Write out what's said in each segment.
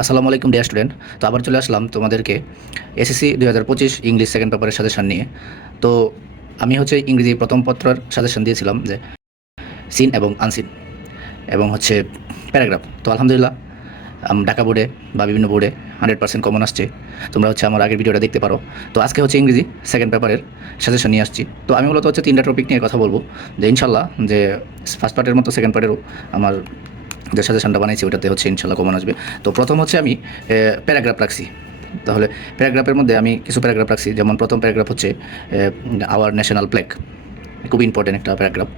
আসসালামু আলাইকুম dear student. তো আবার চলে আসলাম তোমাদেরকে এসএসসি 2025 ইংলিশ সেকেন্ড পেপারের সাজেশন নিয়ে। তো আমি হচ্ছে ইংরেজি প্রথম পত্রের সাজেশন দিয়েছিলাম যে সিন এবং আনসিন এবং হচ্ছে প্যারাগ্রাফ। তো আলহামদুলিল্লাহ ঢাকা বোর্ডে বা বিভিন্ন বোর্ডে 100% কমন আসছে। তোমরা হচ্ছে আমার আগের ভিডিওটা দেখতে পারো। তো আজকে হচ্ছে ইংরেজি সেকেন্ড পেপারের সাজেশন নিয়ে আসছি। তো আমি মূলত হচ্ছে 3টা টপিক নিয়ে কথা বলবো, যে ইনশাল্লাহ যে ফার্স্ট পার্টের মতো সেকেন্ড পার্টেরও আমার যে সাজেশনটা বানাইছি ওটাতে হচ্ছে ইনশাল্লাহ কমন আসবে। তো প্রথম হচ্ছে আমি প্যারাগ্রাফ রাখছি। তাহলে প্যারাগ্রাফের মধ্যে আমি কিছু প্যারাগ্রাফ রাখছি, যেমন প্রথম প্যারাগ্রাফ হচ্ছে আওয়ার ন্যাশনাল ফ্ল্যাগ, খুব ইম্পর্টেন্ট একটা প্যারাগ্রাফ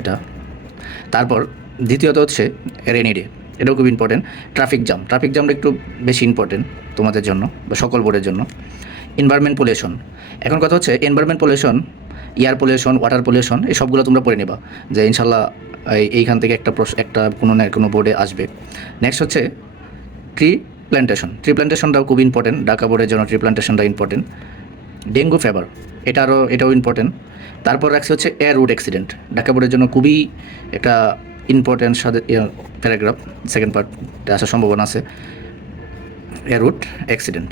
এটা। তারপর দ্বিতীয়ত হচ্ছে রেনি ডে, এটাও খুব ইম্পর্টেন্ট। ট্রাফিক জামটা একটু বেশি ইম্পর্টেন্ট তোমাদের জন্য বা সকল বোর্ডের জন্য। এনভায়রনমেন্ট পলিউশন, এখন কথা হচ্ছে environment pollution, air pollution, water pollution, এই সবগুলো তোমরা পড়ে নেবা, যে ইনশাল্লাহ এইখান থেকে একটা কোনো না কোনো বোর্ডে আসবে। নেক্সট হচ্ছে ট্রি প্ল্যান্টেশনটাও খুব ইম্পর্টেন্ট, ঢাকা বোর্ডের জন্য ট্রি প্ল্যান্টেশনটা ইম্পর্টেন্ট। ডেঙ্গু ফিভার, এটাও ইম্পর্টেন্ট। তারপর রাখছি হচ্ছে এয়ার রুট অ্যাক্সিডেন্ট, ঢাকা বোর্ডের জন্য খুবই একটা ইম্পর্টেন্ট প্যারাগ্রাফ, সেকেন্ড পার্টে আসার সম্ভাবনা আছে, এয়ার রুট অ্যাক্সিডেন্ট।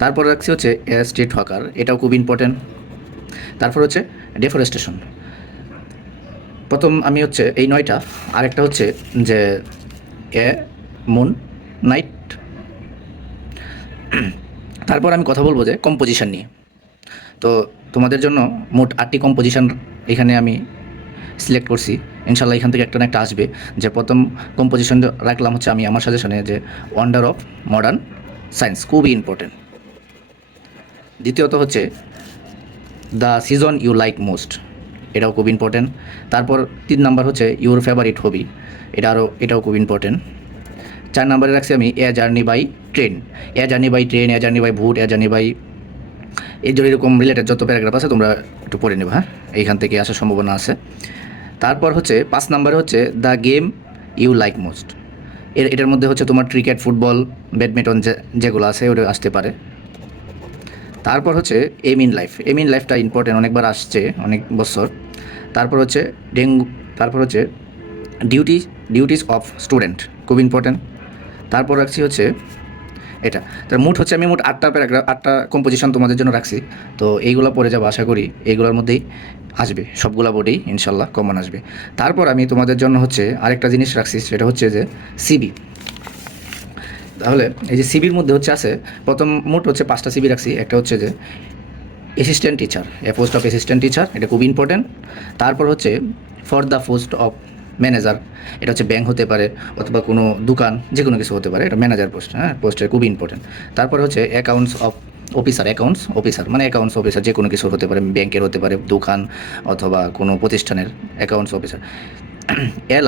তারপর রাখছি হচ্ছে এয়ার স্ট্রিট হকার, এটাও খুব ইম্পর্টেন্ট। তারপর হচ্ছে ডেফরেস্টেশন। প্রথম আমি হচ্ছে এই 9টা, আরেকটা হচ্ছে যে এ মুন নাইট। তারপর আমি কথা বলবো যে কম্পোজিশন নিয়ে। তো তোমাদের জন্য মোট 8টি কম্পোজিশন এখানে আমি সিলেক্ট করছি। ইনশাল্লাহ এখান থেকে একটা না একটা আসবে। যে প্রথম কম্পোজিশন রাখলাম হচ্ছে আমি আমার সাজেশনে যে ওয়ান্ডার অফ মডার্ন সায়েন্স, খুবই ইম্পর্টেন্ট। দ্বিতীয়ত হচ্ছে the season you like most, এটাও খুব ইম্পর্টেন্ট। তারপর 3 নাম্বার হচ্ছে ইউর ফেভারিট হবি, এটাও খুব ইম্পর্টেন্ট। 4 নাম্বারে রাখছি আমি a journey by train, a journey by train, a journey by boat, a journey by, এই জন্য এরকম রিলেটেড যত প্যারাগ্রাফ আছে তোমরা একটু পড়ে নেবে, হ্যাঁ, এইখান থেকে আসার সম্ভাবনা আছে। তারপর হচ্ছে 5 নাম্বারে হচ্ছে the game you like most, এটার মধ্যে হচ্ছে তোমার ক্রিকেট, ফুটবল, ব্যাডমিন্টন যেগুলো আছে ওটা আসতে পারে। তারপর হচ্ছে এম ইন লাইফটা ইম্পর্টেন্ট, অনেকবার আসছে অনেক বছর। তারপর হচ্ছে তারপর হচ্ছে ডিউটিস অফ স্টুডেন্ট, খুব ইম্পর্টেন্ট। তারপর রাখছি হচ্ছে এটা। তার আমি মোট 8টা প্যারাগ্রাফ, 8টা কম্পোজিশন তোমাদের জন্য রাখছি। তো এইগুলো পড়ে যাবো, আশা করি এইগুলোর মধ্যেই আসবে, সবগুলা বোর্ডেই ইনশাল্লাহ কমন আসবে। তারপর আমি তোমাদের জন্য হচ্ছে আরেকটা জিনিস রাখছি, সেটা হচ্ছে যে সিবি। তাহলে এই যে সিবির মধ্যে হচ্ছে আছে, প্রথম মোট হচ্ছে 5টা সিবি রাখছি। একটা হচ্ছে যে assistant teacher, post of assistant teacher, এটা খুব ইম্পর্টেন্ট। তারপর হচ্ছে for the post of manager, এটা হচ্ছে ব্যাংক হতে পারে অথবা কোনো দোকান, যে কোনো কিছু হতে পারে, এটা ম্যানেজার পোস্ট, হ্যাঁ, পোস্টের খুব ইম্পর্টেন্ট। তারপর হচ্ছে অ্যাকাউন্টস অফিসার, মানে অ্যাকাউন্টস অফিসার যে কোনো কিছু হতে পারে, ব্যাংকের হতে পারে, দোকান অথবা কোনো প্রতিষ্ঠানের অ্যাকাউন্টস অফিসার।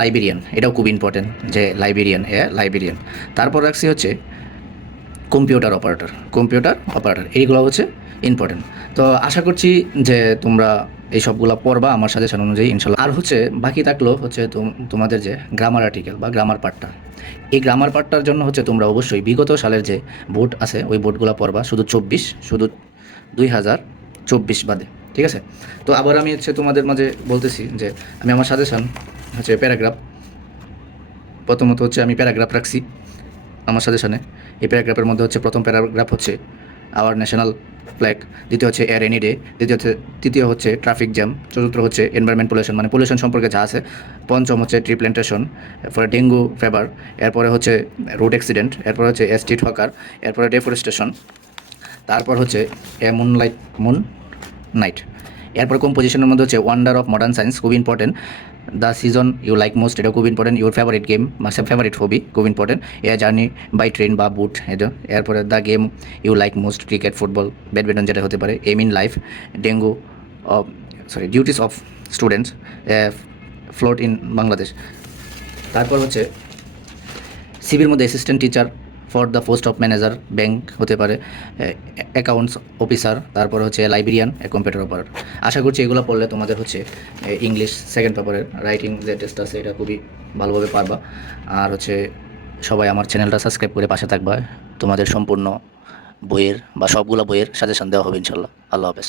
লাইব্রেরিয়ান, এটাও খুব ইম্পর্টেন্ট, যে লাইব্রেরিয়ান। তারপর রাখছি হচ্ছে কম্পিউটার অপারেটর, এইগুলো হচ্ছে ইম্পর্টেন্ট। তো আশা করছি যে তোমরা এই সবগুলো পড়বা আমার সাজেশন অনুযায়ী ইনশাল্লাহ। আর হচ্ছে বাকি থাকলো হচ্ছে তোমাদের যে গ্রামার আর্টিকেল বা গ্রামার পার্টটা, এই গ্রামার পার্টটার জন্য হচ্ছে তোমরা অবশ্যই বিগত সালের যে বোর্ড আছে ওই বোর্ডগুলো পড়বা, শুধু 2024 বাদে, ঠিক আছে? তো আবার আমি হচ্ছে তোমাদের মাঝে বলতেছি যে আমি আমার সাজেশন হচ্ছে প্যারাগ্রাফ, প্রথমত হচ্ছে আমি প্যারাগ্রাফ রাখছি আমার সাজেশনে। এই প্যারাগ্রাফের মধ্যে হচ্ছে প্রথম প্যারাগ্রাফ হচ্ছে আওয়ার ন্যাশনাল ফ্ল্যাগ, দ্বিতীয় হচ্ছে এয়ার এনি ডে, তৃতীয় হচ্ছে ট্রাফিক জ্যাম, চতুর্থ হচ্ছে এনভায়রনমেন্ট পলিউশন, মানে পলিউশন সম্পর্কে যা আছে, পঞ্চম হচ্ছে ট্রি প্ল্যান্টেশন, এরপরে ডেঙ্গু ফিভার, এরপরে হচ্ছে রোড অ্যাক্সিডেন্ট, এরপরে হচ্ছে স্ট্রিট হকার, এরপরে ডেফরেস্টেশন, তারপর হচ্ছে মুন নাইট। এরপর কম্পোজিশনের মধ্যে হচ্ছে ওয়ান্ডার অফ মডার্ন সায়েন্স, খুব important. The season you like most, এটা খুব ইম্পর্টেন্ট। ইউর ফেভারিট গেম বা ফেভারিট হবি, খুব important. A journey by train বা বুট, এটা। এরপরে the game you like most, cricket, football, badminton যেটা হতে পারে। Aim in life, dengue duties of students, flood in Bangladesh. তারপর হচ্ছে সিভির মধ্যে assistant teacher, for the post of manager, bank হতে পারে, অ্যাকাউন্টস অফিসার, তারপর হচ্ছে লাইব্রেরিয়ান, কম্পিউটার অপারেটর। আশা করছি এগুলো পড়লে তোমাদের হচ্ছে ইংলিশ সেকেন্ড পেপারের রাইটিং যে টেস্ট আছে এটা খুবই ভালোভাবে পারবা। আর হচ্ছে সবাই আমার চ্যানেলটা সাবস্ক্রাইব করে পাশে থাকবা, তোমাদের সম্পূর্ণ বইয়ের বা সবগুলো বইয়ের সাজেশন দেওয়া হবে ইনশাল্লাহ। আল্লাহ হাফেজ।